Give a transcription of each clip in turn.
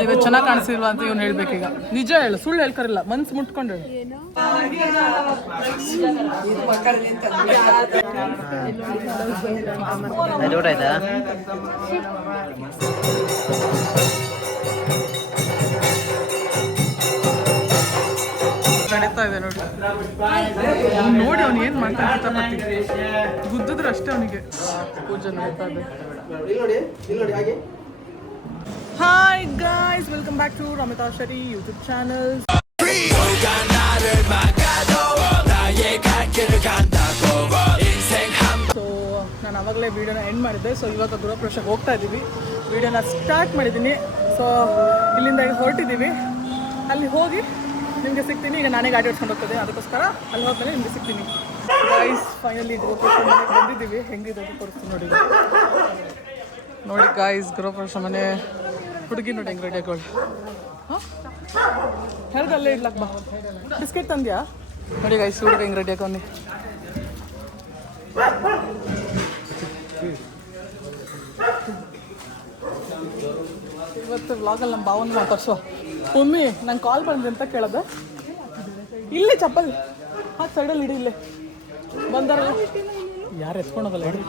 ಇವತ್ತು ಚೆನ್ನಾಗಿ ಕಾಣಿಸಿಲ್ವಾ ಅಂತ ಇವನು ಹೇಳ್ಬೇಕೀಗ. ನಿಜ ಹೇಳು, ಸುಳ್ಳು ಹೇಳ್ಕರಿಲ್ಲ, ಮನ್ಸು ಮುಟ್ಕೊಂಡು ಹೇಳು. ನಡೀತಾ ಇದೆ ನೋಡಿ ನೋಡಿ, ಅವ್ನು ಏನು ಮಾಡ್ತಾನೆ ಕಿತಾಪತಿ ಗುದ್ದಿದ್ರೆ ಅಷ್ಟೇ ಅವನಿಗೆ. ಪೂಜೆ ನಡೀತಾ ಇದೆ. Hi guys, welcome back to Ramita Shari YouTube channel. So ನಾನು ಅವಾಗಲೇ ವಿಡಿಯೋನ ಎಂಡ್ ಮಾಡಿದ್ದೆ. ಸೊ ಇವಾಗ ಗೃಹಪ್ರವೇಶಕ್ಕೆ ಹೋಗ್ತಾ ಇದ್ದೀವಿ. ವಿಡಿಯೋನ ಸ್ಟಾರ್ಟ್ ಮಾಡಿದ್ದೀನಿ. ಸೊ ಇಲ್ಲಿಂದ ಹೊರಟಿದ್ದೀವಿ. ಅಲ್ಲಿ ಹೋಗಿ ನಿಮಗೆ ಸಿಗ್ತೀನಿ. ಈಗ ನಾನೇ ಗಾಡಿ ಓಡಿಸ್ಕೊಂಡು ಹೋಗ್ತದೆ, ಅದಕ್ಕೋಸ್ಕರ ಅಲ್ಲಿ ಹೋದ್ಮೇಲೆ ನಿಮಗೆ ಸಿಗ್ತೀನಿ. ಗೈಸ್ ಫೈನಲಿ ಗೃಹಪ್ರವೇಶ ಮನೆಗೆ ಬಂದಿದ್ದೀವಿ. ಹೆಂಗಿದೆ ಅಂತ ತೋರಿಸ್ತೀನಿ ನೋಡಿ. ನೋಡಿ ಗಾಯ್ಸ್, ಗೃಹಪ್ರವೇಶ ಮನೆ ಹುಡುಗಿ ನೋಡಿ ಹೆಂಗೆ ರೆಡಿ ಆಗೋಳು. ಹಾಂ ಹೆಲ್ಗಲ್ಲೇ ಇಡ್ಲಕ್ಕ ಬಾ. ಬಿಸ್ಕೆಟ್ ತಂದ್ಯಾ? ನೋಡಿ ಗಾಯ್ಸ್, ಹುಡುಗ ಹೆಂಗೆ ರೆಡಿ ಆಗೋನಿ. ಇವತ್ತು ವ್ಲಾಗಲ್ಲಿ ನಮ್ಮ ಭಾವನ ಮಾತಾಡ್ಸುವ. ಒಮ್ಮೆ ನಂಗೆ ಕಾಲ್ ಬಂದೆ ಅಂತ ಕೇಳೋದು. ಇಲ್ಲೇ ಚಪ್ಪಲ್ ಹಾಕಿ ಸೈಡಲ್ಲಿ ಇಡಿ. ಇಲ್ಲೇ ಬಂದಾರಲ್ಲ, ಯಾರು ಎತ್ಕೊಂಡೋಗಲ್ಲ ಇಡಿ.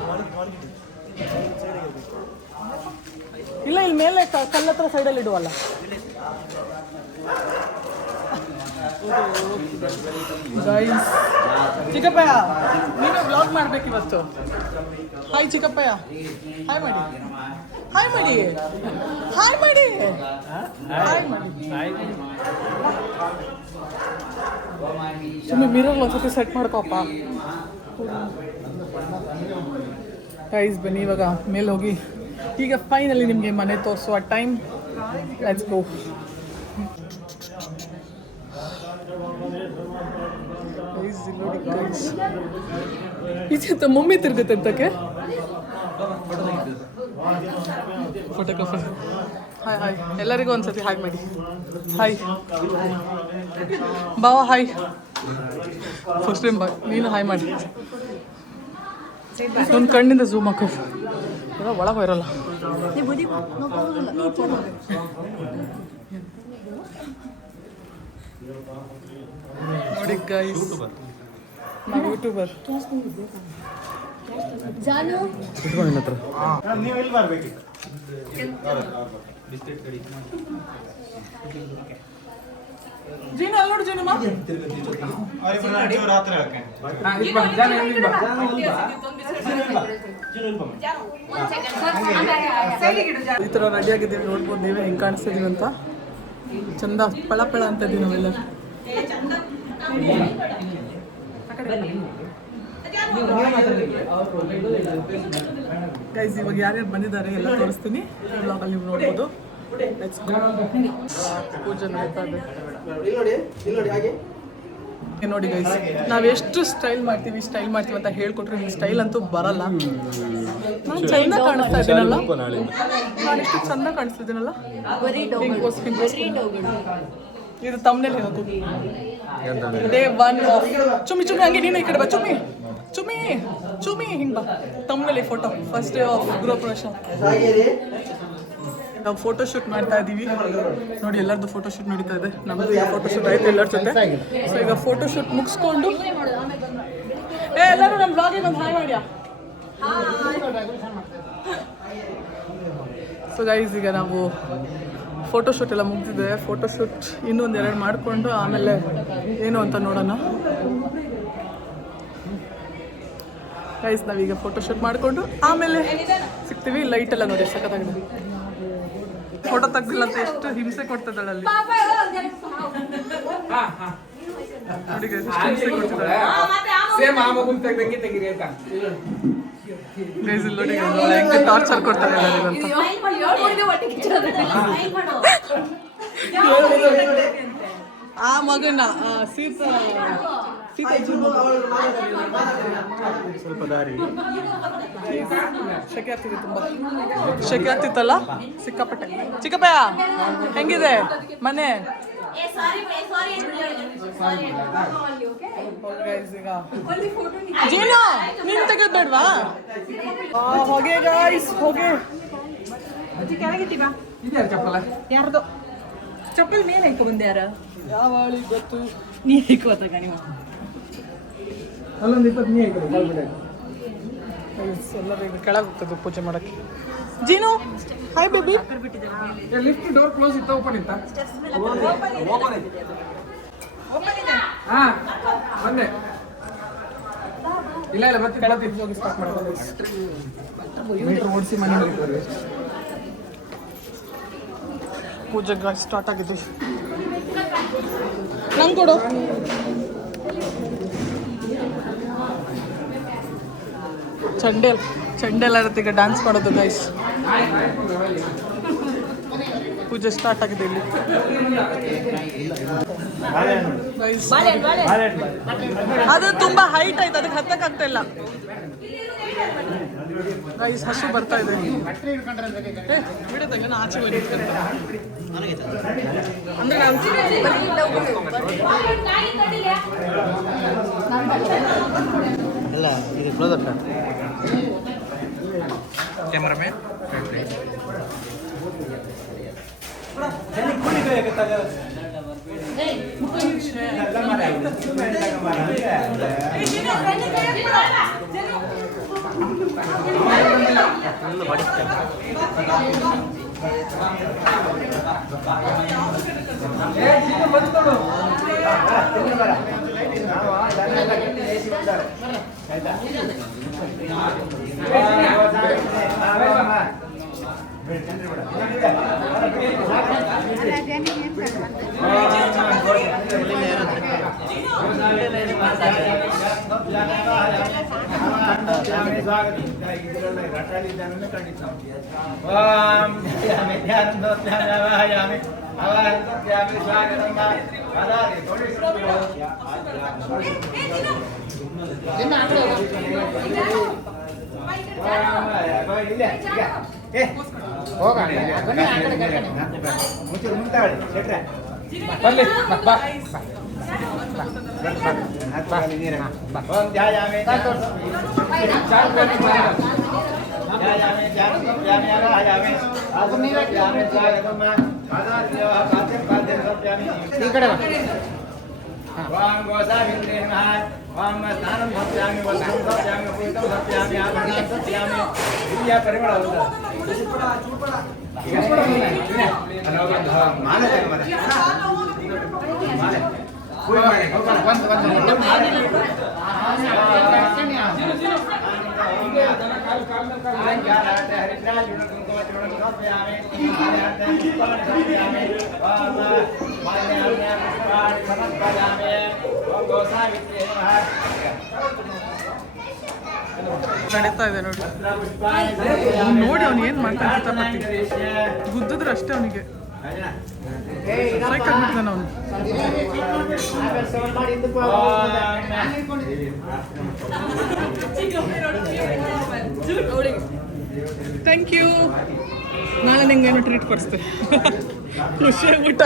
ಇಲ್ಲ, ಇಲ್ಲಿ ಮೇಲೆ ಕಲ್ಲತ್ರ ಸೈಡಲ್ಲಿ ಇಡುವಲ್ಲ. ಗೈಸ್, ಚಿಕ್ಕಪ್ಪಯ್ಯ ನೀವೇ ವ್ಲಾಗ್ ಮಾಡ್ಬೇಕು ಇವತ್ತು. ಹಾಯ್ ಚಿಕ್ಕಪ್ಪಯ್ಯ, ಹಾಯ್ ಮಾಡಿ, ಹಾಯ್ ಮಾಡಿ, ಹಾಯ್ ಮಾಡಿ, ಹಾಯ್ ಮಾಡಿ. ಸುಮ್ಮನೆ ಮಿರರ್ ಒಂದ್ಸತಿ ಸೆಟ್ ಮಾಡ್ಕೋಪ್ಪ. ಗೈಸ್ ಬನ್ನಿ ಇವಾಗ ಮೇಲೆ ಹೋಗಿ. ಈಗ ಫೈನಲಿ ನಿಮಗೆ ಮನೆ ತೋರಿಸುವ ಟೈಮ್. Let's go. ಇದು ಮಮ್ಮಿ ತಿರುಗುತ್ತೆ ಅಂತಕ್ಕೆ. ಫೋಟೋಗ್ರಾಫರ್ ಹಾಯ್ ಹಾಯ್ ಎಲ್ಲರಿಗೂ ಒಂದ್ಸತಿ ಹಾಯ್ ಮಾಡಿ. ಹಾಯ್ ಬಾವ, ಹಾಯ್. ಫಸ್ಟ್ ಟೈಮ್ ಬಾ, ನೀನು ಹಾಯ್ ಮಾಡಿ. ಒಂದು ಕಣ್ಣಿಂದ ಝೂಮ್ ಹಾಕೋ, ಒಳಗೆ ಬರೋಲ್ಲ. ನೋಡಿ ಗೈಸ್, ನಾವು ಯೂಟ್ಯೂಬರ್. ಜೀನು ಅಲ್ಲಿ ನೋಡು, ಜೀನು ಈ ಥರ ರೆಡಿ ಆಗಿದ್ದೀವಿ. ನೋಡ್ಬೋದು ನೀವೇ ಹೆಂಗೆ ಕಾಣಿಸ್ತಿದೀವಿ ಅಂತ. ಚಂದ ಪಳ ಪಳ ಅಂತ ಇದ್ದೀವಿ ನಾವೆಲ್ಲರೂ. ಗೈಸ್ ಇವಾಗ ಯಾರ್ಯಾರು ಬಂದಿದ್ದಾರೆ ಎಲ್ಲ ತೋರಿಸ್ತೀನಿ. ಬ್ಲಾಗಲ್ಲಿ ನೀವು ನೋಡ್ಬೋದು. ಪೂಜೆ ನಡೀತಾ ಇದೆ ನೋಡಿ ಗೈಸ್. ನಾವೆಷ್ಟು ಸ್ಟೈಲ್ ಮಾಡ್ತೀವಿ ಅಂತ ಹೇಳ್ಕೊಟ್ರೆ ನಿಮ್ಗೆ ಸ್ಟೈಲ್ ಅಂತೂ ಬರಲ್ಲ. ನಾನು ಚಂದ ಕಾಣಿಸ್ತಾ ಇದ್ದೀನಲ್ಲ, ನಾನು ಎಷ್ಟು ಚಂದ ಕಾಣಿಸ್ತಿದ್ದೀನಲ್ಲ. ಇದು ತಮ್ಮನೇಲಿ ಹೇಳೋದು. ಡೇ 1 ಆಫ್ ಚುಮ್ಮಿ ಚುಮ್ಮಿ ಹಂಗೆ ನೀನು ಈ ಕಡೆ ಬಾ. ಚುಮ್ಮಿ ಚುಮ್ಮಿ ಚುಮ್ಮಿ ಹಿಂಗೆ ಬಾ. ತಮ್ಮನೇಲಿ ಫೋಟೋ ಫಸ್ಟ್ ಡೇ ಆಫ್ ಗೃಹಪ್ರವೇಶ. ನಾವು ಫೋಟೋ ಶೂಟ್ ಮಾಡ್ತಾ ಇದ್ದೀವಿ ನೋಡಿ. ಎಲ್ಲರದ್ದು ಫೋಟೋ ಶೂಟ್ ನಡೀತಾ ಇದೆ. ನಮ್ಮದು ಈಗ ಫೋಟೋ ಶೂಟ್ ಆಯ್ತು ಎಲ್ಲರ ಜೊತೆ. ಸೊ ಈಗ ಫೋಟೋ ಶೂಟ್ ಮುಗಿಸ್ಕೊಂಡು ಎಲ್ಲರೂ ನಮ್ಮ ಬ್ಲಾಗಿಗೆ ಒಂದು ಹಾಯ್ ಮಾಡ್ಯಾ. ಸೊ ಗೈಸ್ ಈಗ ನಾವು ಫೋಟೋ ಶೂಟ್ ಎಲ್ಲ ಮುಗಿದಿದೆ. ಫೋಟೋ ಶೂಟ್ ಇನ್ನೂ ಒಂದೆರಡು ಮಾಡಿಕೊಂಡು ಆಮೇಲೆ ಏನು ಅಂತ ನೋಡೋಣ. ಗೈಸ್ ನಾವೀಗ ಫೋಟೋ ಶೂಟ್ ಮಾಡಿಕೊಂಡು ಆಮೇಲೆ ಸಿಗ್ತೀವಿ. ಲೈಟ್ ಎಲ್ಲ ನೋಡಿ ಸಖತ್ತಾಗಿದೆ. ಫೋಟೋ ತೆಗ್ದಿಲ್ಲ ಅಂತ ಎಷ್ಟು ಹಿಂಸೆ ಕೊಡ್ತದಳ ಅಲ್ಲಿ ನೋಡಿ ಗೈಸ್, ಎಷ್ಟು ಹಿಂಸೆ ಕೊಡ್ತಿದ್ದಾಳೆ. ಗೈಸ್ ಇಲ್ಲಿ ನೋಡಿ ಹೆಂಗೆ ಟಾರ್ಚರ್ ಕೊಡ್ತಾರೆ ಎಲ್ಲರಿಗಂತ. ಆ ಮಗನ ಸೀತಾ ಸ್ವಲ್ಪ ದಾರಿ ಶೆಕೆ ಆಗ್ತಿದೆ, ತುಂಬ ಶೆಕೆ ಆಗ್ತಿತ್ತಲ್ಲ ಸಿಕ್ಕಾಪಟ್ಟೆ. ಚಿಕ್ಕಪ್ಪಯ್ಯ ಹೆಂಗಿದೆ ಮನೆ? ಜೀನು ನೀನು ತೆಗೆದ್ಬೇಡ್ವಾ ಹೊಗೆ ಗಾಯ್ಸ್ ಹೊಗೆ ಯಾರ್ದು ಚಪ್ಪಲ್ ಮೇಲೆ ಹಾಕೋ ಬಂದೆ ಯಾರ ಯಾವ ಗೊತ್ತು ನೀ ಹಾಕೋತಾಗ ನೀವು ಅಲ್ಲೊಂದು 20 ನೀ ಹಾಕೋ ಎಲ್ಲ ಬೇಗ ಕೆಳಗೆ ಹೋಗ್ತದೆ ಪೂಜೆ ಮಾಡಕ್ಕೆ ಜೀನು hi baby lift door close ಇತ್ತು ಓಪನ್ ಇತ್ತಾ ಹಾ ಬಂದೆ ಇಲ್ಲ ಇಲ್ಲ ಮತ್ತೆ ಕೆಳಗೆ ಹೋಗಿ ಸ್ಟಾರ್ಟ್ ಮಾಡೋದು ಮೀಟರ್ ಓಡಿಸಿ ಮನೆಯಲ್ಲಿ ಪೂಜೆ ಸ್ಟಾರ್ಟ್ ಆಗಿದೆ ನಂಗೆ ಕೊಡು ಚಂಡೇಲ್ ಇರುತ್ತೆ ಡ್ಯಾನ್ಸ್ ಮಾಡೋದು ಗೈಸ್ ಪೂಜೆ ಸ್ಟಾರ್ಟ್ ಆಗಿದೆ ಇಲ್ಲಿ ಅದು ತುಂಬಾ ಹೈಟ್ ಆಯ್ತು ಅದಕ್ಕೆ ಹತ್ತಕ್ಕಾಗ್ತಾ ಇಲ್ಲ ಗೈಸ್ ಹಸು ಬರ್ತಾ ಇದೆ ಬಿಡದಂಗ ಆಚೆ ಅಂದ್ರೆ ಅಲ್ಲ ಇದು ಕ್ಲೋಸ್ ಅಪ್ ಕ್ಯಾಮ್ರಾಮನ್ ನಡೀತಾ ಇದೆ ನೋಡಿ ನೋಡಿ ಅವ್ನು ಏನ್ ಮಾಡ್ತಾನೆ ಕಿತಾಪತಿ ಗುದ್ದಿದ್ರೆ ಅಷ್ಟೇ ಅವನಿಗೆ ಸೈಕಾಗ್ಬಿಡ್ತಾನೆ ಅವನು ಥ್ಯಾಂಕ್ ಯು ನಾಳೆ ನಿಂಗೇನು ಟ್ರೀಟ್ ಕೊಡಿಸ್ತೇನೆ ಖುಷಿಯಾಗ್ಬಿಟ್ಟ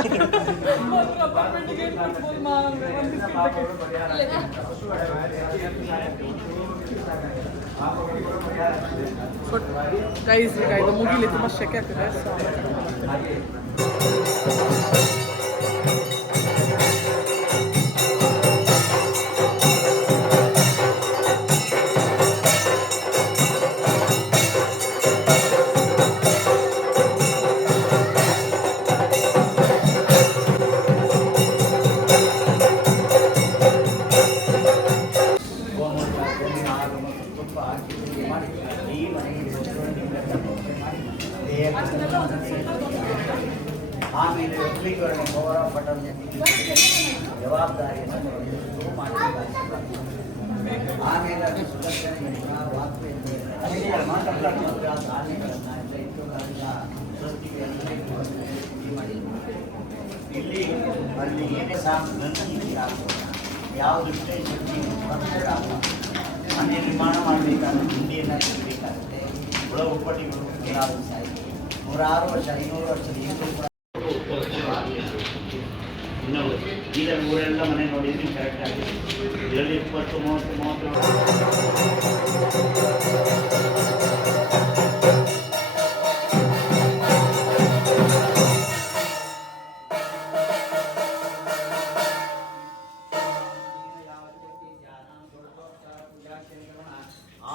ಗೈಸ್ ಈಗ ಇದು ಮುಗಿಲಿ ತುಂಬ ಶೆಕೆ ಆಗ್ತದೆ ಆಮೇಲೆ ಒಕ್ಕಲಿಗರನ್ನು ಗೌರವ ಪಟ್ಟಣ ಜವಾಬ್ದಾರಿಯನ್ನು ಆಮೇಲೆ ಅದು ಸುದರ್ಶನ ಇಲ್ಲಿ ಅಲ್ಲಿ ಏನೇ ಯಾವ ದೃಷ್ಟಿ ಮನೆ ನಿರ್ಮಾಣ ಮಾಡಬೇಕಾದ್ರೆ ಗುಂಡಿಯನ್ನು ಕಟ್ಟಬೇಕಾಗುತ್ತೆ ಹುಳ ಉಪ್ಪಟ್ಟಿಗಳು ಏನಾದರೂ ಸಾಯಿತು 106 ವರ್ಷ 500 ವರ್ಷದ ಹಿಂದೆ ಕೂಡ ಈಗ ಊರೆಲ್ಲ ಮನೆ ನೋಡಿದ್ರಿ ಕರೆಕ್ಟ್ ಆಗಿ ಇದರಲ್ಲಿ 20, 30, 30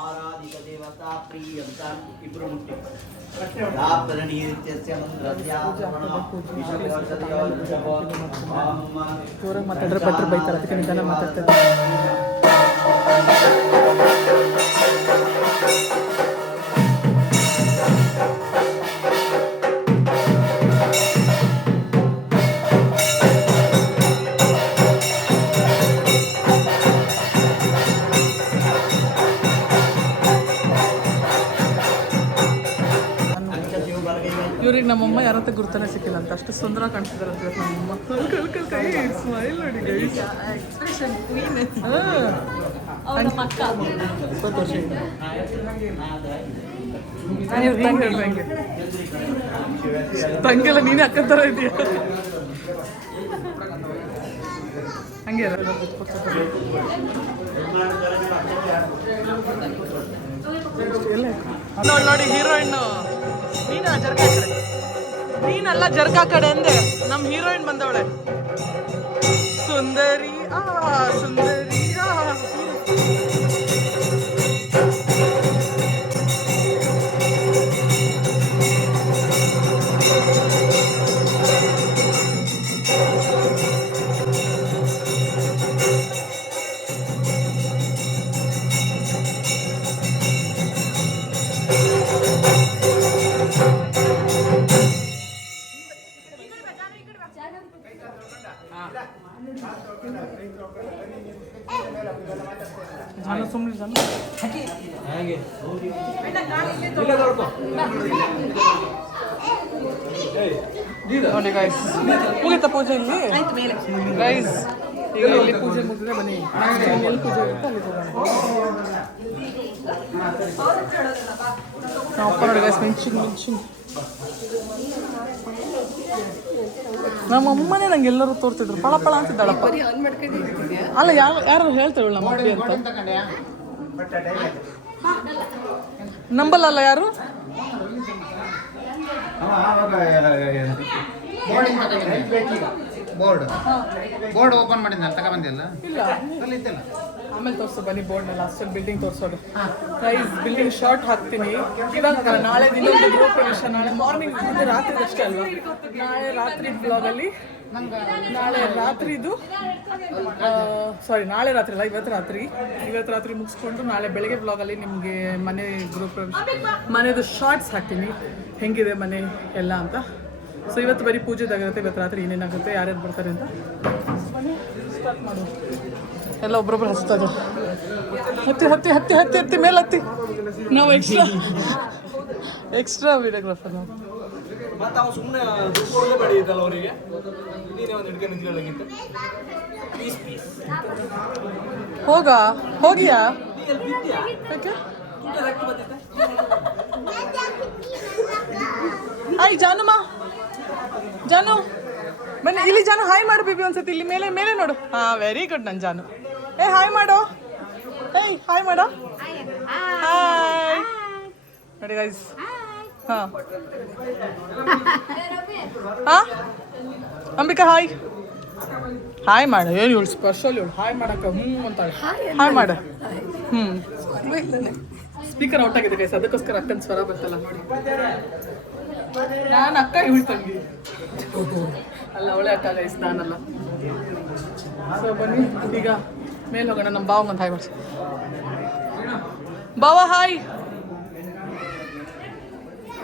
ಆರಾಧಿತ ದೇವತಾ ಪ್ರಿಯ ಅಂತ ಇಬ್ಬರು ಮುಟ್ಟಿ ಜೋರಾಗಿ ಮಾತಾಡಿದ್ರೆ ಭಟ್ರು ಬೈತಾರೆ, ಅದಕ್ಕೆ ನಿಧಾನ ಮಾತಾಡ್ತಾರೆ. ಇವ್ರಿಗೆ ನಮ್ಮಮ್ಮ ಯಾರತ್ತ ಗುರುತನೇ ಸಿಕ್ಕಿಲ್ಲ ಅಂತ, ಅಷ್ಟು ಸುಂದರ ಕಾಣಿಸ್ತಿದ್ದಾರೆ ಅಂತ ನಮ್ಮಮ್ಮ. ಕೈ ಸ್ಮೈಲ್ ನೋಡಿ ಗೈಸ್, ಎಕ್ಸ್ಪ್ರೆಷನ್ ಕ್ವೀನ್. ತಂಗೆಲ್ಲ ನೀನೇ ಅಕ್ಕ ಥರ ಇದೆಯಾ? ಹಂಗೆ ನೋಡಿ ನೋಡಿ ಹೀರೋಯಿನ್ ನೀನಲ್ಲ ಜರ್ಗ ಕಡೆ ಅಂದೆ, ನಮ್ಮ ಹೀರೋಯಿನ್ ಬಂದವಳೆ. ಸುಂದರಿ ಸುಂದರಿ ನೋಡಿ ಗೈಸ್, ಮುಗಿತಾ ಪೂಜೆ ಇಲ್ಲಿ ಗೈಸ್? ಈಗ ಇಲ್ಲಿ ಪೂಜೆ ಮುಗಿದ್ರೆ ಬನ್ನಿ, ಎಲ್ಲಿ ಪೂಜೆ ಇರುತ್ತೆ ಅಲ್ಲಿ ಹೋಗೋಣ. ನಾವಪ್ಪ ನೋಡಿ ಗೈಸ್, ಮೆಣಸಿನ ನಮ್ಮಮ್ಮನೇ ನಂಗೆ ಎಲ್ಲರೂ ತೋರ್ತಿದ್ರು, ಪಳ ಪಳ ಅಂತಿದ್ದಾಳಪ್ಪ. ಅಲ್ಲ ಯಾರು ಹೇಳ್ತಾಳು ನಮ್ಮ ಮಕ್ಕಳು ಅಂತ, ನಂಬಲ್ಲ ಯಾರು. ಬೋರ್ಡ್ ಓಪನ್ ಮಾಡಿದ್ನ ತಗೊಂಡಿಲ್ಲ. ಇಲ್ಲ ಆಮೇಲೆ ತೋರಿಸು ಬನ್ನಿ ಬೋರ್ಡ್ನೆಲ್ಲ. ಅಷ್ಟೊಂದು ಬಿಲ್ಡಿಂಗ್ ತೋರಿಸೋದು ಗೈಸ್. ಬಿಲ್ಡಿಂಗ್ ಶಾರ್ಟ್ ಹಾಕ್ತೀನಿ ಇವಾಗ. ನಾಳೆ ದಿನ ಗೃಹ ಪ್ರವೇಶ, ನಾಳೆ ಮಾರ್ನಿಂಗ್, ಇದು ರಾತ್ರಿ ಅಷ್ಟೇ ಅಲ್ವಾ? ನಾಳೆ ರಾತ್ರಿ ಬ್ಲಾಗಲ್ಲಿ, ನಾಳೆ ರಾತ್ರಿದು ನಾಳೆ ರಾತ್ರಿ ಅಲ್ಲ, ಇವತ್ತು ರಾತ್ರಿ ಮುಗಿಸ್ಕೊಂಡು ನಾಳೆ ಬೆಳಗ್ಗೆ ಬ್ಲಾಗಲ್ಲಿ ನಿಮಗೆ ಮನೆ ಗೃಹ ಪ್ರವೇಶ ಮನೆದು ಶಾರ್ಟ್ಸ್ ಹಾಕ್ತೀನಿ, ಹೆಂಗಿದೆ ಮನೆ ಎಲ್ಲ ಅಂತ. ಸೊ ಇವತ್ತು ಬರೀ ಪೂಜೆದಾಗಿರುತ್ತೆ, ಇವತ್ತು ರಾತ್ರಿ ಏನೇನಾಗುತ್ತೆ, ಯಾರ್ಯಾರು ಬರ್ತಾರೆ ಅಂತ. ಬನ್ನಿ ಸ್ಟಾರ್ಟ್ ಮಾಡೋದು. ಎಲ್ಲ ಒಬ್ರೊಬ್ರು ಹಚ್ತದೆ. ಹತ್ತಿ ಮೇಲೆ ಹತ್ತಿ. ನಾವು ಎಕ್ಸ್ಟ್ರಾ ವಿಡಿಯೋಗ್ರಾಫರ್ ನಾವು. ಸುಮ್ಮನೆ ಬೇಡ ಇದಲ್ಲ ಅವರಿಗೆ, ನೀನೇ ಒಂದು ಹಿಡ್ಕೊಂಡು ನಿಂತ್ಕೊಳ್ಳೋಕ್ಕಿಂತ ಹೋಗಿಯಾ? ಹಾಯ್ ಜಾನುಮ್ಮ, ಜಾನು ಬನ್ನಿ ಇಲ್ಲಿ. ಜಾನು ಹಾಯ್ ಮಾಡು ಬೇಬಿ ಒಂದ್ಸತಿ. ಇಲ್ಲಿ ಮೇಲೆ ನೋಡು. ವೆರಿ ಗುಡ್ ನನ್ನ ಜಾನು. ಹಾಯ್ ಮಾಡೋ. ಹಾಯ್ ಮಾಡೋ. ಹಾಯ್ ನೋಡಿ ಗೈಸ್. ಅಂಬಿಕಾ ಹಾಯ್ ಮಾಡು. ಏನು ಇವಳು ಸ್ಪೆಷಲ್, ಇವಳು ಹಾಯ್ ಮಾಡಕ್ಕ ಅಂತಾಳೆ. ಹಾಯ್ ಮಾಡು. ಸ್ಪೀಕರ್ ಔಟ್ ಆಗಿದೆ ಗೈಸ್, ಅದಕ್ಕೋಸ್ಕರ ಅಕ್ಕನ ಸ್ವರ ಬರ್ತಲ್ಲ ನೋಡಿ. ನಾನು ಅಕ್ಕ, ಇವಳು ತಂಗಿ ಅಲ್ಲ, ಅವಳೆ ಅಕ್ಕ ಗೈಸ್, ನಾನಲ್ಲ. ಸೊ ಬನ್ನಿ ಈಗ ಮೇಲೆ ಹೋಗೋಣ. ನಮ್ಮ ಬಾವಂಗೊಂದು ಹಾಯ್ ಮಾಡಿಸಿ. ಬಾವ ಹಾಯ್,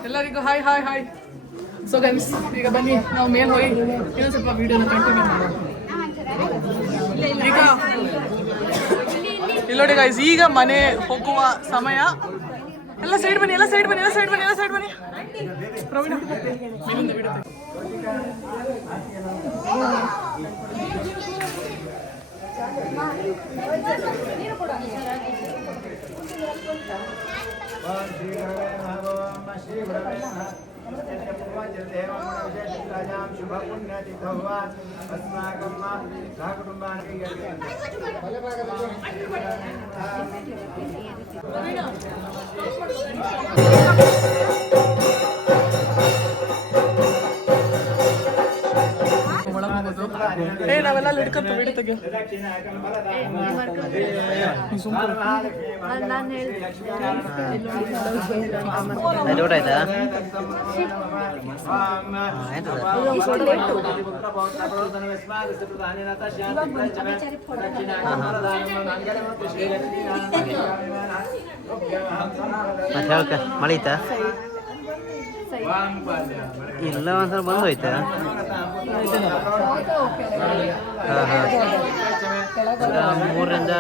ಎಲ್ಲರಿಗೂ ಹಾಯ್. ಸೊ ಗೈಸ್ ಈಗ ಬನ್ನಿ ನಾವು ಮೇಲೆ ಹೋಗಿ ಇನ್ನೊಂದು ಸ್ವಲ್ಪ ವೀಡಿಯೋನ ಕಂಟಿನ್ಯೂ ಮಾಡೋಣ. ಈಗ ಇಲ್ಲಿ ನೋಡಿ ಗೈಸ್, ಈಗ ಮನೆ ಹೋಗುವ ಸಮಯ. ಎಲ್ಲ ಸೈಡ್ ಬನ್ನಿ. ಪ್ರವೀಣ ಇನ್ನೊಂದು ವಿಡಿಯೋ ನಾವೆಲ್ಲ ಅಲ್ಲಿ ಹಿಡ್ಕೊಂತ ಬಿಡಿ ತೆಗಿಯೋ ಊಟ ಆಯ್ತಾ ಮತ್ತೆ ಹೇಳ್ಕ ಮಳೆ ಐತಾ ಇಲ್ಲ ಒಂದ್ಸಲ ಬಂದು ಹೋಯ್ತಾ ಹಾಂ 3ರಿಂದ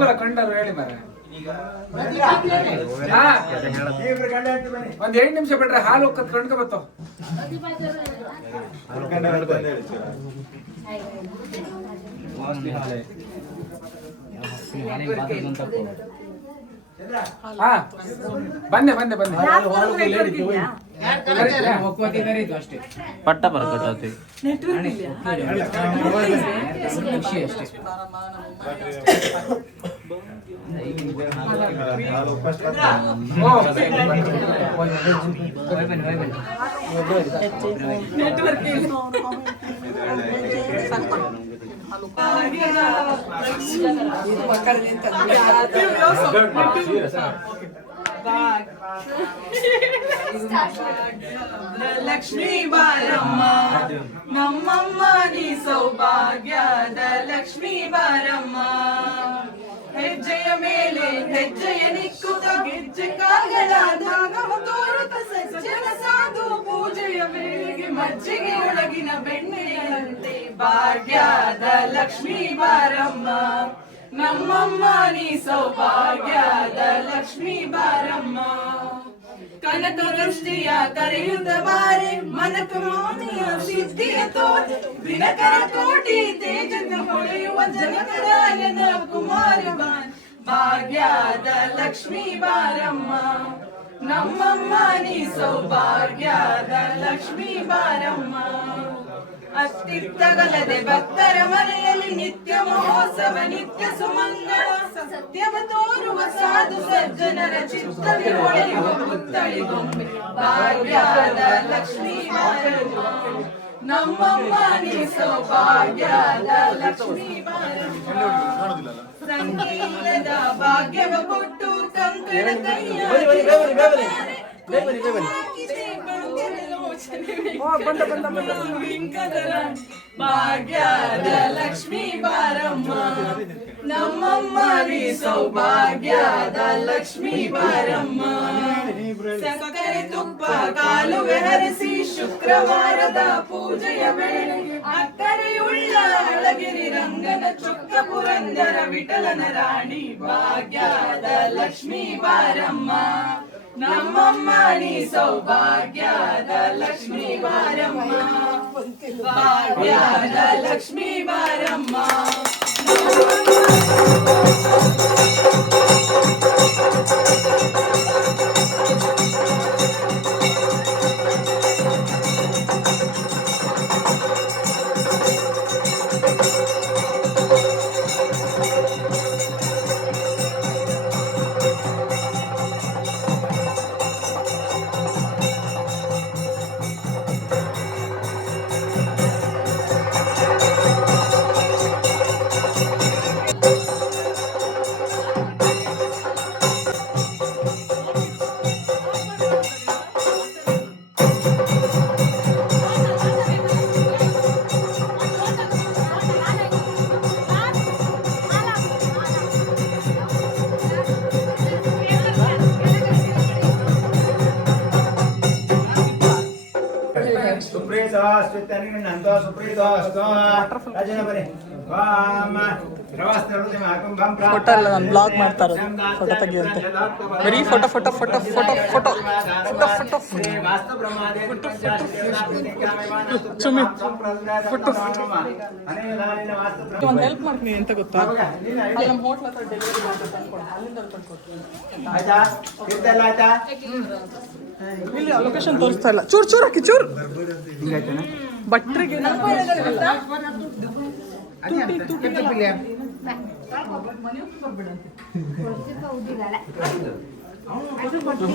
5 ಗಂಟೆವರೆಗೆ ಬಂದು ಒಂದ್ 2 ನಿಮಿಷ ಬಿಟ್ರೆ ಹಾಲು ಕತ್ಕೊಂಡ್ಕ ಬತ್ತಾವ. ಹಾ ಬಂದೆ ಬಂದೆ ಬಂದೆ ಪಟ್ಟ ಬರ್ಕಟ್ಟಿ ಲಕ್ಷ್ಮೀ ಬಾರಮ್ಮ ನಮ್ಮಮ್ಮ ನೀ ಸೌಭಾಗ್ಯದ ಲಕ್ಷ್ಮೀ ಬಾರಮ್ಮ ಹೆಜ್ಜೆಯ ಮೇಲೆ ಹೆಜ್ಜೆಯ ನಿಕ್ಕುತ್ತ ಗೆಜ್ಜೆ ಕಾಗಲಾದ ಮಾರ್ಗವ ತೋರುತ್ತ ಸಜ್ಜನ ಸಾಧು ಪೂಜೆಯ ವೇಳೆಗೆ ಮಜ್ಜಿಗೆ ಒಳಗಿನ ಬೆಣ್ಣೆಯಂತೆ ಭಾಗ್ಯದ ಲಕ್ಷ್ಮೀ ಬಾರಮ್ಮ ನಮ್ಮಮ್ಮ ನೀ ಸೌಭಾಗ್ಯದ ಲಕ್ಷ್ಮೀ ಬಾರಮ್ಮ ಕನಕ ವೃಷ್ಟಿಯ ಕರೆಯುತ್ತ ಬಾರೆ ಮನಕ ಮೌನಿಯ ಸಿದ್ಧಿಯ ತೋರೆ ದಿನಕರ ಕೋಟಿ ತೇಜದ ಹೊಳೆಯುವ ಜನಕರಾಯದ ಕುಮಾರಿ ಬಾನ್ ಭಾಗ್ಯದ ಲಕ್ಷ್ಮೀ ಬಾರಮ್ಮ ನಮ್ಮಮ್ಮ ನೀ ಸೌಭಾಗ್ಯದ ಲಕ್ಷ್ಮೀ ಬಾರಮ್ಮ ಅತ್ತಿತ್ತಗಲದೆ ಭಕ್ತರ ಮನೆಯಲ್ಲಿ ನಿತ್ಯ ಮಹೋತ್ಸವ ನಿತ್ಯ ಸುಮಂಗಳ ಸತ್ಯವ ತೋರುವ ಸಾಧು ಸಜ್ಜನರ ಚಿತ್ತವಿ ಹೊಳೆಯುವ ಪುತ್ತಳಿ ಗೊಂಬೆ ಭಾಗ್ಯದ ಲಕ್ಷ್ಮೀ ಬಾರಮ್ಮ ನಮ್ಮಮ್ಮ ನೀ ಸೌಭಾಗ್ಯದ ಲಕ್ಷ್ಮೀ ಬಾರಮ್ಮ ಸಂಗೀತದ ಭಾಗ್ಯವ ಕೊಟ್ಟು ಕಂಕಣ ಕೈಯ ಭಾಗ್ಯದ ಲಕ್ಷ್ಮೀ ಬಾರಮ್ಮ ನಮ್ಮಮ್ಮ ನೀ ಸೌಭಾಗ್ಯದ ಲಕ್ಷ್ಮೀ ಬಾರಮ್ಮ ಸಕ್ಕರೆ ತುಪ್ಪ ಕಾಲುವೆ ಹರಿಸಿ ಶುಕ್ರವಾರದ ಪೂಜೆಯ ವೇಳೆಗೆ ಅಕ್ಕರೆಯುಳ್ಳ ಅಳಗಿರಿ ರಂಗನ ಚೊಕ್ಕ ಪುರಂದರ ವಿಠಲನ ರಾಣಿ ಭಾಗ್ಯದ ಲಕ್ಷ್ಮೀ ಬಾರಮ್ಮ ನಮ್ಮಮ್ಮ ನೀ ಸೌಭಾಗ್ಯದ ಲಕ್ಷ್ಮೀ ಬಾರಮ್ಮ ಭಾಗ್ಯದ ಲಕ್ಷ್ಮೀ ಬಾರಮ್ಮ ಸುಪ್ರೀತೋ ಸುಪ್ರೀತೋ ರಾಜನ ಬನ್ನಿ ಫೋಟೋ ಎಲ್ಲ ನಾನು ಬ್ಲಾಗ್ ಮಾಡ್ತಾ ಇರೋದು ಫೋಟೋ ತೆಗಿಯುವಂತೆ ಬರೀ photo photo photo photo photo photo photo ಚುಮ್ಮಿ ಫೋಟೋ ಒಂದು ಹೆಲ್ಪ್ ಮಾಡ್ತೀನಿ ಅಂತ ಗೊತ್ತಾ ಅಲ್ಲಿ ನಮ್ಮ ಹೋಟ್ಲ್ ಹತ್ರ ಡೆಲಿವರಿ ಅಲ್ಲಿಂದ ಇಲ್ಲಿ ಲೊಕೇಶನ್ ತೋರಿಸ್ತಾ ಇಲ್ಲ ಚೂರು ಚೂರು ಹಾಕಿ ಚೂರು ಭಟ್ರಿಗೆ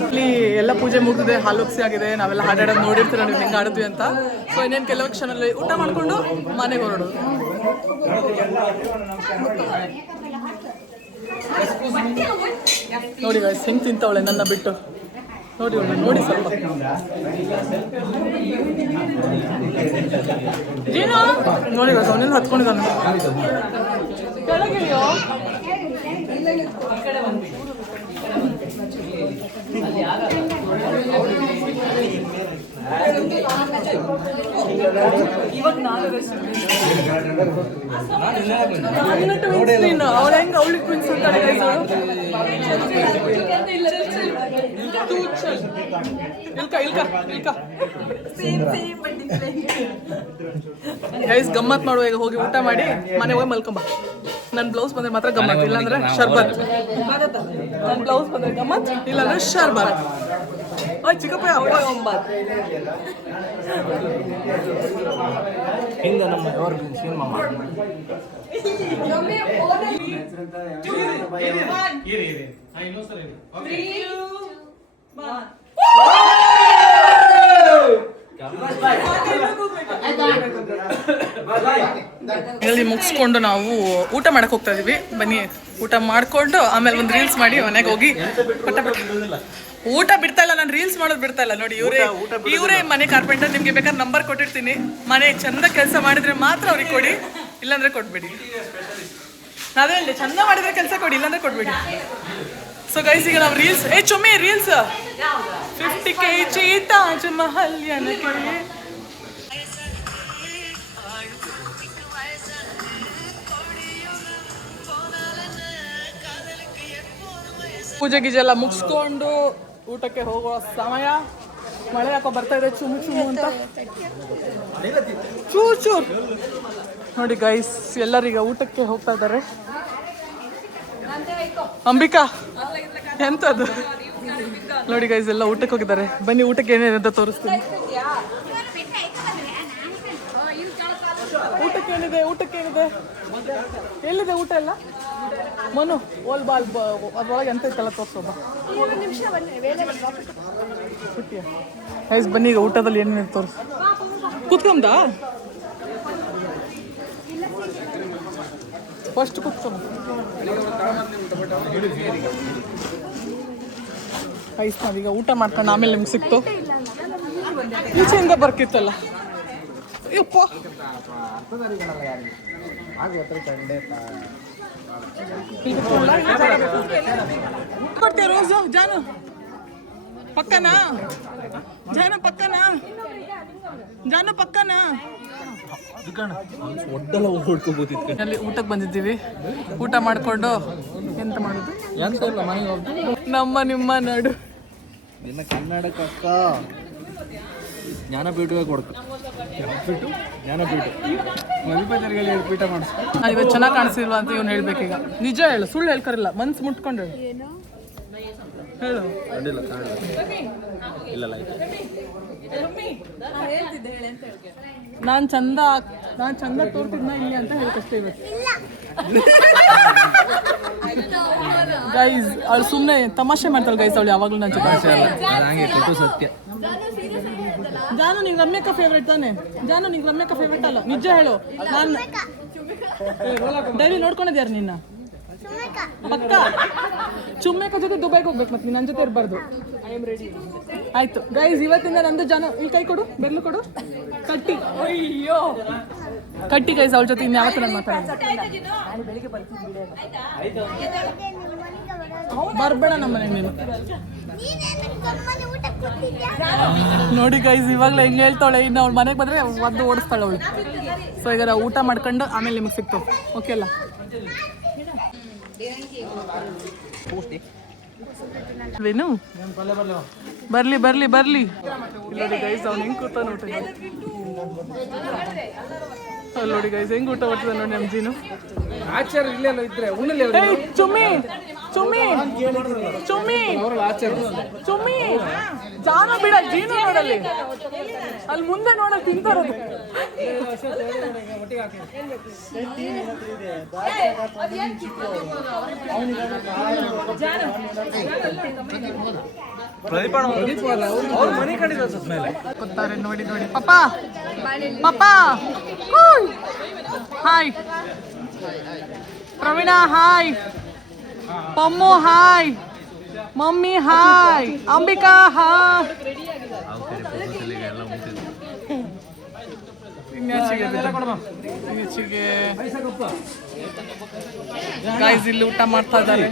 ಇಲ್ಲಿ ಎಲ್ಲ ಪೂಜೆ ಮುಗಿದಿದೆ ಹಾಲುಕ್ಸಿ ಆಗಿದೆ ನಾವೆಲ್ಲ ಹಾಡಾಡೋದು ನೋಡಿರ್ತೀರ ನೀವು ಹೆಂಗೆ ಆಡಿದ್ವಿ ಅಂತ ಸೊ ಇನ್ನೇನು ಕೆಲವು ಕ್ಷಣದಲ್ಲಿ ಊಟ ಮಾಡಿಕೊಂಡು ಮನೆಗೆ ಹೊರಡೋದು ನೋಡಿ ಗಾಯ್ಸ್ ಹೆಂಗೆ ತಿಂತವಳೆ ನನ್ನ ಬಿಟ್ಟು ನೋಡಿ ನೋಡಿ ಸ್ವಲ್ಪ ನೋಡಿ ಗಾಯ್ಸ್ ಅವನೇನು ಹತ್ಕೊಂಡಿದ್ದಾನೆ ಕೆಳಗಿಳಿಯೋ ಇವಾಗ ಅವಳ ಹೆಂಗೆ ಅವಳಿಗೆ ಟ್ವಿನ್ಸ್ ಅಂತಾಳೆ ಗೈಸ್ ಗಮ್ಮತ್ ಮಾಡುವ ಈಗ ಹೋಗಿ ಊಟ ಮಾಡಿ ಮನೆ ಹೋಗಿ ಮಲ್ಕೊಂಬ ನನ್ನ ಬ್ಲೌಸ್ ಬಂದ್ರೆ ಮಾತ್ರ ಗಮ್ಮತ್ ಇಲ್ಲಾಂದ್ರೆ ಶರ್ಬತ್ ನನ್ನ ಬ್ಲೌಸ್ ಬಂದ್ರೆ ಗಮ್ಮತ್ ಇಲ್ಲಾಂದ್ರೆ ಶರ್ಬತ್ ಓಯ್ ಚಿಕ್ಕಪ್ಪ ಅಪ್ಪ ಒಂಬತ್ತು ಹಿಂಗ ನಮ್ಮ ಎವರ್ ಸೀನ್ ಮಾಮ ಇಲ್ಲಿ ಮುಗಿಸ್ಕೊಂಡು ನಾವು ಊಟ ಮಾಡಕ್ ಹೋಗ್ತಾ ಇದೀವಿ ಬನ್ನಿ ಊಟ ಮಾಡ್ಕೊಂಡು ಆಮೇಲೆ ಒಂದು ರೀಲ್ಸ್ ಮಾಡಿ ಮನೆಗೆ ಹೋಗಿ ಪಟ ಪಟ ಊಟ ಬಿಡ್ತಾ ಇಲ್ಲ ನಾನು ರೀಲ್ಸ್ ಮಾಡೋದು ಬಿಡ್ತಾ ಇಲ್ಲ ನೋಡಿ ಇವರೇ ಮನೆ ಕಾರ್ಪೆಂಟರ್ ನಿಮ್ಗೆ ಬೇಕಾದ್ರೆ ನಂಬರ್ ಕೊಟ್ಟಿರ್ತೀನಿ ಮನೆ ಚಂದ ಕೆಲಸ ಮಾಡಿದ್ರೆ ಮಾತ್ರ ಅವ್ರಿಗೆ ಕೊಡಿ ಇಲ್ಲಾಂದ್ರೆ ಕೊಟ್ಬಿಡಿ ಅದೇ ಹೇಳಿ ಚಂದ ಮಾಡಿದ್ರೆ ಕೆಲಸ ಕೊಡಿ ಇಲ್ಲಾಂದ್ರೆ ಕೊಟ್ಬಿಡಿ ಸೊ ಗೈಸ್ ಈಗ ನಾವು ರೀಲ್ಸ್ ಚೊಮ್ಮೆ ರೀಲ್ಸ್ 50 kg ತಾಜ್ ಮಹಲ್ ಏನಕ್ಕೆ ಪೂಜೆ ಗೀಜೆ ಎಲ್ಲ ಮುಗಿಸ್ಕೊಂಡು ಊಟಕ್ಕೆ ಹೋಗುವ ಸಮಯ. ಮಳೆ ಯಾಕೋ ಬರ್ತಾ ಇದೆ ಚುಮು ಚುಮು ಅಂತ. ಚೂರ್ ಚೂರ್ ನೋಡಿ ಗೈಸ್, ಎಲ್ಲರೀಗ ಊಟಕ್ಕೆ ಹೋಗ್ತಾ ಇದ್ದಾರೆ. ಅಂಬಿಕಾ ಎಂತದ್ದು ನೋಡಿ ಗೈಸ್, ಎಲ್ಲ ಊಟಕ್ಕೆ ಹೋಗಿದ್ದಾರೆ. ಬನ್ನಿ ಊಟಕ್ಕೆ ಏನೇನು ಅಂತ ತೋರಿಸ್ತೀನಿ. ಊಟಕ್ಕೆ ಏನಿದೆ ಎಲ್ಲಿದೆ ಊಟ ಎಲ್ಲ? ಮನು ಓಲ್ ಬಾಲ್ ಅದ್ರೊಳಗೆ ಎಂತ ಇತ್ತಲ್ಲ ತೋರಿಸೋಬ. ಗೈಸ್ ಬನ್ನಿ, ಈಗ ಊಟದಲ್ಲಿ ಏನೇನು ತೋರಿಸ್. ಕೂತ್ಕೊಂಡ ಫಸ್ಟ್ ಕೂತ್ಕೊಂಡ ಐಸ್. ನಾವೀಗ ಊಟ ಮಾಡ್ಕೊಂಡು ಆಮೇಲೆ ನಿಮ್ಗೆ ಸಿಕ್ತು. ಈಚೆಯಿಂದ ಬರ್ಕಿತ್ತಲ್ಲ. ಯಪ್ಪ ಕೊಡ್ತೀಯ ರೋಸು? ಜಾನು ಪಕ್ಕನಾ? ಜಾನು ಪಕ್ಕನಾ? ಜಾನು ಪಕ್ಕನಾ? ಅಲ್ಲಿ ಊಟಕ್ಕೆ ಬಂದಿದ್ದೀವಿ. ಊಟ ಮಾಡಿಕೊಂಡು ಎಂತ ಮಾಡೋದು? ನಮ್ಮ ನಿಮ್ಮ ನಡು ನಿನ್ನ ಕನ್ನಡಕ್ಕ ಜ್ಞಾನಪೀಠವೇ ಕೊಡ್ತು. ಜ್ಞಾನಪೀಠ ಪೀಠ ಮಾಡಿಸ್. ಇವತ್ತು ಚೆನ್ನಾಗಿ ಕಾಣಿಸಿಲ್ವಾ ಅಂತ ಇವ್ನು ಹೇಳ್ಬೇಕೀಗ. ನಿಜ ಹೇಳು, ಸುಳ್ಳು ಹೇಳ್ಕರಿಲ್ಲ. ಮನ್ಸು ಮುಟ್ಕೊಂಡು ಹೇಳು. ಹೇಳು. ನಾನು ಚಂದ ತೋರ್ತಿದ್ನ ಇಲ್ಲಿ ಅಂತ ಹೇಳ್ಕಷ್ಟೇ ಇವತ್ತು. ಗೈಸ್ ಅವಳು ಸುಮ್ಮನೆ ತಮಾಷೆ ಮಾಡ್ತಾಳೆ ಗೈಸ್. ಅವಳು ಯಾವಾಗಲೂ ನನ್ನ ಜೊತೆ ಸತ್ಯ. ಜಾನು ನಿಂಗೆ ರಮ್ಯಕ್ಕ ಫೇವ್ರೇಟ್ ತಾನೆ? ಜಾನು ನಿಂಗೆ ರಮ್ಯಕ್ಕ ಫೇವ್ರೇಟ್ ಅಲ್ಲ? ನಿಜ ಹೇಳು. ನಾನು ಡೈಲಿ ನೋಡ್ಕೊಂಡಿದ್ಯಾರು ನಿನ್ನ? ಪಕ್ಕ ಚುಮ್ಮೇಕ ಜೊತೆ ದುಬೈಗೆ ಹೋಗ್ಬೇಕು. ಮತ್ತೆ ನನ್ನ ಜೊತೆ ಇರಬಾರ್ದು. ಆಯ್ತು ಗೈಸ್, ಇವತ್ತಿಂದ ನಂದು ಜಾನು ಈ ಕೈ ಕೊಡು, ಬೆರ್ಲು ಕೊಡು, ಕಟ್ಟಿ. ಅಯ್ಯೋ ಕಟ್ಟಿ ಗೈಸ್. ಅವಳ ಜೊತೆ ಇನ್ಯಾವತ್ತು ನಾನು ಮಾತಾಡೋದು. ಬರ್ಬೇಡ ನಮ್ಮನೆ ನೀನು. ನೋಡಿ ಗೈಸ್, ಇವಾಗಲೇ ಹೆಂಗೆ ಹೇಳ್ತಾಳೆ. ಇನ್ನು ಅವಳು ಮನೆಗೆ ಬಂದರೆ ಒದ್ದು ಓಡಿಸ್ತಾಳೆ ಅವಳು. ಸೊ ಈಗ ನಾವು ಊಟ ಮಾಡ್ಕೊಂಡು ಆಮೇಲೆ ನಿಮಗೆ ಸಿಕ್ತು. ಓಕೆ ಅಲ್ಲ? ಬರ್ಲಿ ಬರ್ಲಿ ಬರ್ಲಿ. ನೋಡಿ ಗೈಸ್, ಅವ್ನು ಹೆಂಗೆ ಕೂತ ನೋಡಿ. ನೋಡಿ ಗೈಸ್, ಹೆಂಗೆ ಊಟ ಮಾಡ್ತದೆ ನೋಡಿ ನಮ್ಮ ಜೀನು. ಆಚಾರ ಇಲ್ಲೆಲ್ಲ ಇದ್ರೆ ಉಣ್ಣಲಿ. ಚುಮ್ಮಿ ಚುಮ್ಮಿ ಚುಮ್ಮಿ ಚುಮ್ಮಿ ಜಾನ ಬಿಡ. ಜೀನು ನೋಡಲ್ಲಿ, ಅಲ್ಲಿ ಮುಂದೆ ನೋಡಲ್ಲಿ ತಿಂತಾರದು. ಗೊತ್ತಾರೆ ನೋಡಿ ನೋಡಿ. Papa papa hi. Praveen hi. Pammu hi. Mummy hi. Ambika hi. Guys ಇಲ್ಲಿ ಊಟ ಮಾಡ್ತಾ ಇದ್ದಾರೆ.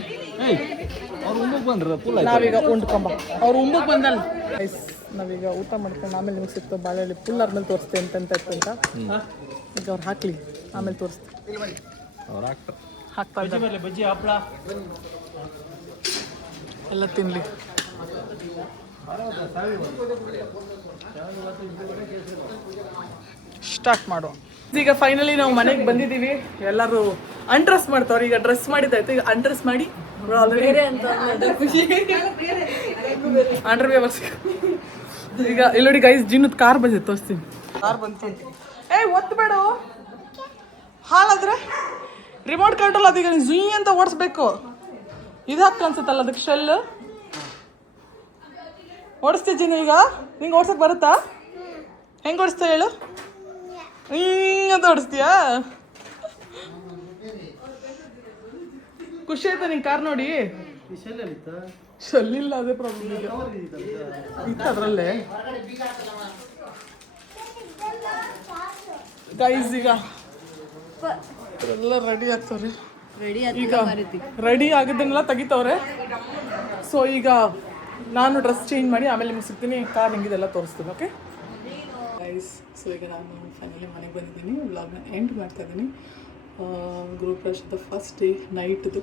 ನಾವೀಗ ಉಂಡ್ಕೊಂಬ. ಅವ್ರು ಉಂಬಕ್ ಬಂದಲ್ಲ ಗೈಸ್. ನಾವೀಗ ಊಟ ಮಾಡ್ಕೊಂಡು ಆಮೇಲೆ ನಿಮ್ಗೆ ಸಿಕ್ತು. ಬಾಳೆಹಳ್ಳಿ ಫುಲ್ ಆದ್ಮೇಲೆ ತೋರಿಸ್ತೆ ಎಂತೆಂತ ಇತ್ತು ಅಂತ. ಈಗ ಅವ್ರು ಹಾಕ್ಲಿ, ಆಮೇಲೆ ತೋರಿಸ್ತೆ. ಹಾಕ್ತಾ ಇದ್ದಾರೆ. ಬಜ್ಜಿ ಹಪ್ಪಳ ಎಲ್ಲ ತಿನ್ಲಿ. ಸ್ಟಾರ್ಟ್ ಮಾಡುವ. ಈಗ ಫೈನಲಿ ನಾವು ಮನೆಗೆ ಬಂದಿದ್ದೀವಿ. ಎಲ್ಲರೂ ಅನ್ಡ್ರೆಸ್ ಮಾಡ್ತಾವ್ರೆ. ಈಗ ಡ್ರೆಸ್ ಮಾಡಿದ್ದಾಯ್ತು. ಈಗ ಅನ್ಡ್ರೆಸ್ ಮಾಡಿ ಈಗ ಇಲ್ಲಿ ನೋಡಿ ಗೈಸ್, ಜಿನ್ನದ್ ಕಾರ್ ಬಂದಿತ್ತು. ತೋರಿಸ್ತೀನಿ. ಕಾರ್ ಬಂತು. ಒತ್ತಬೇಡ, ಹಾಳಾದ್ರೆ ರಿಮೋಟ್ ಕಂಟ್ರೋಲ್. ಅದೀಗ ನೀನು ಜುಯ್ ಅಂತ ಓಡಿಸ್ಬೇಕು. ಇದು ಹಾಕ್ತು ಅನ್ಸುತ್ತಲ್ಲ ಅದಕ್ಕೆ ಶೆಲ್. ಓಡಿಸ್ತೀಯ ಜಿನ್ನು? ಈಗ ನಿಂಗೆ ಓಡ್ಸಕ್ಕೆ ಬರುತ್ತಾ? ಹೆಂಗೆ ಓಡಿಸ್ತಾ ಹೇಳು? ಅಂತ ಓಡಿಸ್ತೀಯಾ? ಖುಷಿ ಆಯ್ತಾ ನಿಂಗೆ ಕಾರ್ ನೋಡಿ? ಶೆಲ್ಲಿಲ್ಲ, ಅದೇ ಪ್ರಾಬ್ಲಮ್. ಈಗ ಇತ್ತು ಅದರಲ್ಲೇ. ಗೈಸ್ ಈಗ ಎಲ್ಲ ರೆಡಿ ಆಗ್ತವ್ರೆ. ಈಗ ರೆಡಿ ಆಗಿದ್ದನ್ನೆಲ್ಲ ತೆಗಿತವ್ರೆ. ಸೊ ಈಗ ನಾನು ಡ್ರೆಸ್ ಚೇಂಜ್ ಮಾಡಿ ಆಮೇಲೆ ನಿಮ್ಗೆ ಸಿಗ್ತೀನಿ, ಕಾರ್ ಹೆಂಗಿದೆಲ್ಲ ತೋರಿಸ್ತೀನಿ. ಓಕೆ ಗೈಸ್, ಸೊ ಈಗ ನಾನು ಫೈನಲಿ ಮನೆಗೆ ಬಂದಿದ್ದೀನಿ. ವ್ಲಾಗ್ನ ಎಂಡ್ ಮಾಡ್ತಾಯಿದ್ದೀನಿ. ಗೃಹಪ್ರವೇಶದ ಫಸ್ಟ್ ಡೇ ನೈಟ್ದು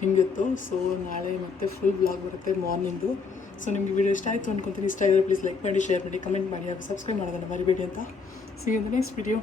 ಹಿಂಗಿತ್ತು. ಸೊ ನಾಳೆ ಮತ್ತೆ ಫುಲ್ ವ್ಲಾಗ್ ಬರುತ್ತೆ ಮಾರ್ನಿಂಗು. ಸೊ ನಿಮಗೆ ವಿಡಿಯೋ ಇಷ್ಟ ಆಯಿತು ಅನ್ಕೊತೀನಿ. ಇಷ್ಟ ಆಗಿದ್ರೆ ಪ್ಲೀಸ್ ಲೈಕ್ ಮಾಡಿ, ಶೇರ್ ಮಾಡಿ, ಕಮೆಂಟ್ ಮಾಡಿ, ಹಾಗೂ ಸಬ್ಸ್ಕ್ರೈಬ್ ಮಾಡೋದನ್ನು ಮರಿಬೇಡಿ ಅಂತ. See you in the next video.